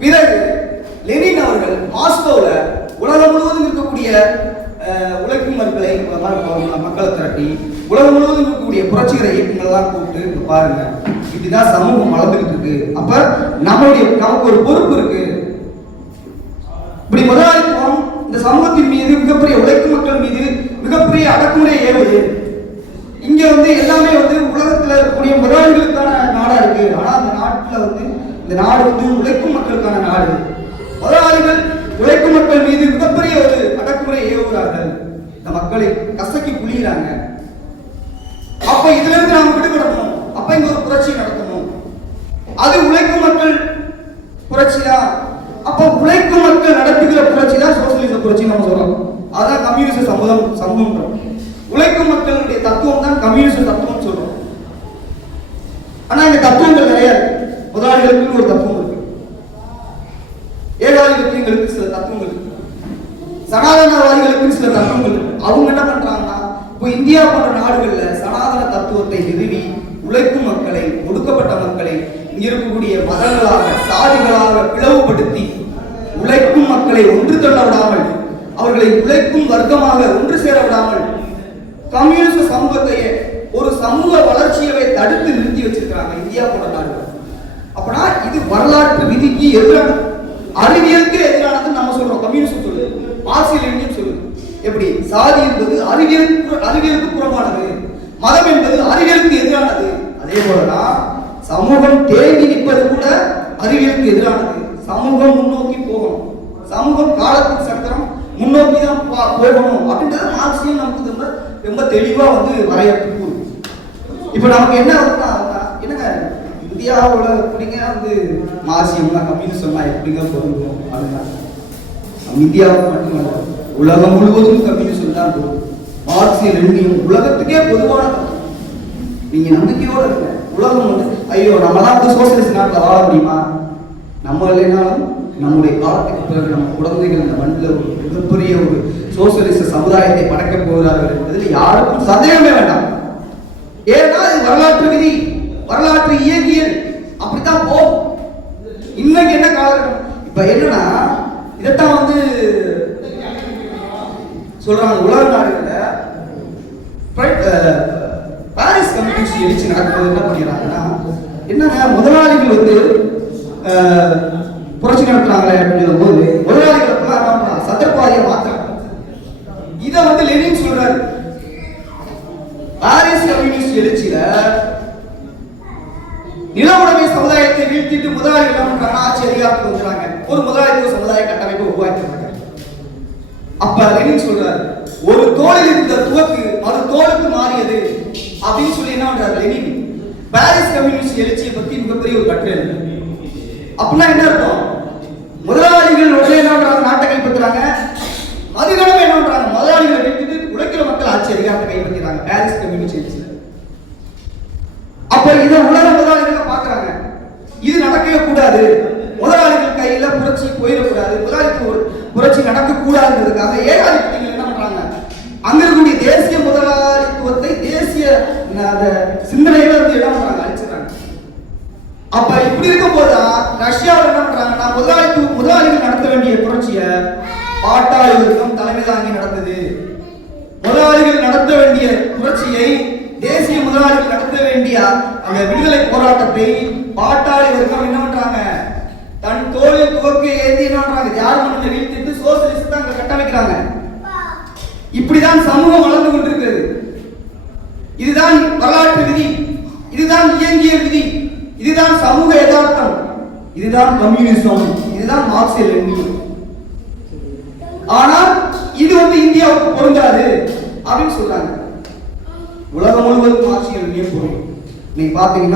பிறகு லெனின் அவர்கள் மாஸ்கோவில் உலகம் முழுவதும் இருக்கக்கூடிய உழைக்கும் மக்களை திரட்டி உலகம் முழுவதும் இருக்கக்கூடிய புரட்சிகர இயக்கங்கள்லாம் கூப்பிட்டு பாருங்க, இப்படிதான் சமூகம் வளர்ந்துகிட்டு இருக்கு. அப்ப நமக்கு ஒரு பொறுப்பு இருக்கு. இப்படி முதலாளித்துவம் இந்த சமூகத்தின் மீது மிகப்பெரிய உழைக்கும் மக்கள் மீது மிகப்பெரிய அடக்குமுறை ஏவுது. இங்க எல்லாமே உலகத்துல இருக்கக்கூடிய முதலாளிகளுக்கான நாடா இருக்கு. ஆனா அந்த நாட்டுல இந்த நாடு உழைக்கும் மக்களுக்கான நாடு. முதலாளிகள் உழைக்கும் மக்கள் மீது மிகப்பெரிய ஒரு அடக்குமுறை ஏவுகிறார்கள். இந்த மக்களை கசக்கி புளிகிறாங்க. அப்ப இதுல இருந்து நாம விடுபடணும். அப்ப இங்க ஒரு புரட்சி நடத்தணும். அது உழைக்கும் மக்கள் புரட்சி தான். அப்ப உழைக்கும் மக்கள் நடத்துகிற புரட்சி தான் சோசியலிச புரட்சி நம்ம சொல்றோம். அதான் கம்யூனிச சமூகம். உழைக்கும் மக்களுடைய தத்துவம் தான் கம்யூனிச தத்துவம் சொல்றோம். ஆனா இந்த தத்துவங்கள் நிறைய இருக்கு. முதலாளிகளுக்கு ஒரு தத்துவம் இருக்கு, ஏகாதிபத்தியங்களுக்கு சில தத்துவங்கள் இருக்கு, சனாதனவாதிகளுக்கு சில தத்துவங்கள் இருக்கு. அவங்க என்ன பண்றாங்கன்னா, இப்போ இந்தியா போன்ற நாடுகள்ல சனாதன தத்துவத்தை நிறுவி உழைக்கும் மக்களை, ஒடுக்கப்பட்ட மக்களை இங்க இருக்கக்கூடிய மதங்களாக சாதிகளாக பிளவுபடுத்தி உழைக்கும் மக்களை ஒன்று தள்ள விடாமல், அவர்களை உழைக்கும் வர்க்கமாக ஒன்று சேர விடாமல் கம்யூனிஸ்ட் சமூகத்தையே ஒரு சமூக வளர்ச்சியவை தடுத்து நிறுத்தி வச்சிருக்காங்க இந்தியா போன்ற நாடுகள். அப்படின்னா இது வரலாற்று விதிக்கு எதிரான, அறிவியலுக்கு எதிரானது நம்ம சொல்றோம். கம்யூனிஸ்ட் சொல்லுது, மார்க்சியம் சொல்லுது. எப்படி சாதி என்பது அறிவியலுக்கு புறமானது, மதம் என்பது அறிவியலுக்கு எதிரானது. அதே போலதான் சமூகம் தேங்கி நிற்பது கூட அறிவியலுக்கு எதிரானது. சமூகம் முன்னோக்கி போகணும், சமூகம் காலத்தின் சக்கரம் முன்னோக்கி தான் போகணும் அப்படின்றது மார்க்சியம் நமக்கு ரொம்ப தெளிவா வரையறுத்து. இப்ப நமக்கு என்ன என்னங்க இந்தியாவோட எப்படிங்க மார்க்சியம்னா கம்யூனிசம்னா எப்படிங்க பொருந்தும் அப்படின்னா, இந்தியாவுக்கு மட்டுமல்ல உலகம் முழுவதும் கம்யூனிசம் தான் பொருந்தும். மார்க்சியம் லெனினியம் உலகத்துக்கே பொதுவான தத்துவம். நீங்க நம்பிக்கையோட இருக்க. உலகம் ஐயோ நம்மளாம் சோசியலிஸ்ட் நாட்டில் வாழ முடியுமா? நம்ம இல்லைனாலும் நம்முடைய காலத்துக்கு பிறகு நம்ம குழந்தைகள் இந்த மண்ணில் ஒரு மிகப்பெரிய ஒரு சோசியலிச சமுதாயத்தை படைக்க போகிறார்கள் என்பதில் யாருக்கும் சந்தேகமே வேண்டாம். ஏன்னா இது வரலாற்று விதி, வரலாற்று இயங்கியல், அப்படித்தான் போகும். இன்னைக்கு என்ன காலகட்டம்? இப்ப என்னன்னா இதைத்தான் சொல்றாங்க உலக நாடுகள்ல பாரிஸ் கம்யூனிஸ்ட் எழுச்சி நடக்கும்போது என்ன பண்ணிடுறாங்கன்னா, என்னங்க முதலாளிகள் புரட்சி நடத்துறாங்களே அப்படிங்கிற போது முதலாளிகள் சந்தர்ப்பாதியை மாற்றாங்க. இதை லெனின் சொல்றாரு. பாரிஸ் கம்யூனிஸ்ட் எழுச்சியில நில உடைமை சமுதாயத்தை வீழ்த்திட்டு முதலாளிகள் என்ன பண்றாங்க, ஆட்சி அதிகாரத்துக்கு வந்துறாங்க. ஒரு முதலாளித்துவ சமுதாய கட்டமைப்பை உருவாக்கிறாங்க. அப்ப லெனின் சொல்றாரு, ஒரு தோளில் இருந்த துவக்கு மறு தோளுக்கு மாறியது அப்படின்னு சொல்லி என்ன பண்றாரு லெனின் பாரிஸ் கம்யூனிஸ்ட் எழுச்சியை பத்தி மிகப்பெரிய ஒரு கட்டுரை. அப்படின்னா என்ன அர்த்தம்? முதலாளிகள் உடனே என்ன பண்றாங்க, நாட்டை கைப்பற்றுறாங்க. மறுகணமே என்ன பண்றாங்க, முதலாளிகளை வீழ்த்திட்டு உழைக்கிற மக்கள் ஆட்சி அதிகாரத்தை கைப்பற்றுறாங்க பாரிஸ் கம்யூனிஸ்ட் எழுச்சியில. அப்ப இதை உலக முதலாளிகள் பாக்குறாங்க. இது நடக்கவே கூடாது, முதலாளிகள் கையில புரட்சி போயிடக்கூடாது, முதலாளித்துவ புரட்சி நடக்க கூடாதுன்றதுக்காக ஏகாதிபத்தியங்கள் என்ன பண்றாங்க, அங்க இருக்கக்கூடிய தேசிய முதலாளித்துவத்தை தேசிய சிந்தனையில என்ன பண்றாங்க, அழிச்சிடறாங்க. அப்ப இப்படி இருக்கும் போதுதான் ரஷ்யாவில் என்ன பண்றாங்கன்னா, முதலாளிகள் நடத்த வேண்டிய புரட்சியை பாட்டாளி வர்க்கம் தலைமை தாங்கி நடந்தது. முதலாளிகள் நடத்த வேண்டிய புரட்சியை, தேசிய முதலாளிகள் நடத்த வேண்டிய அந்த விடுதலை போராட்டத்தை பாட்டாளி வர்க்கம் என்ன பண்றாங்க, தன் தோளில் துவக்கி ஏந்தி என்ன பண்றாங்க, யார் மண்ணை வீழ்த்திட்டு சோசியலிஸ்ட் தான் அங்க கட்டமைக்கிறாங்க. இப்படிதான் சமூகம் வளர்ந்து கொண்டிருக்கிறது. இதுதான் வரலாற்று விதி, இதுதான் இயங்கியல் விதி, இதுதான் சமூக யதார்த்தம், இதுதான் கம்யூனிசம், இதுதான் மார்க்சிய லெனின். ஆனால் இது இந்தியாவுக்கு பொருந்தாது அப்படின்னு சொல்றாங்க. உலகம் முழுவதும் மார்க்சிய லெனின் பொருந்தும். நீங்க பாத்தீங்கன்னா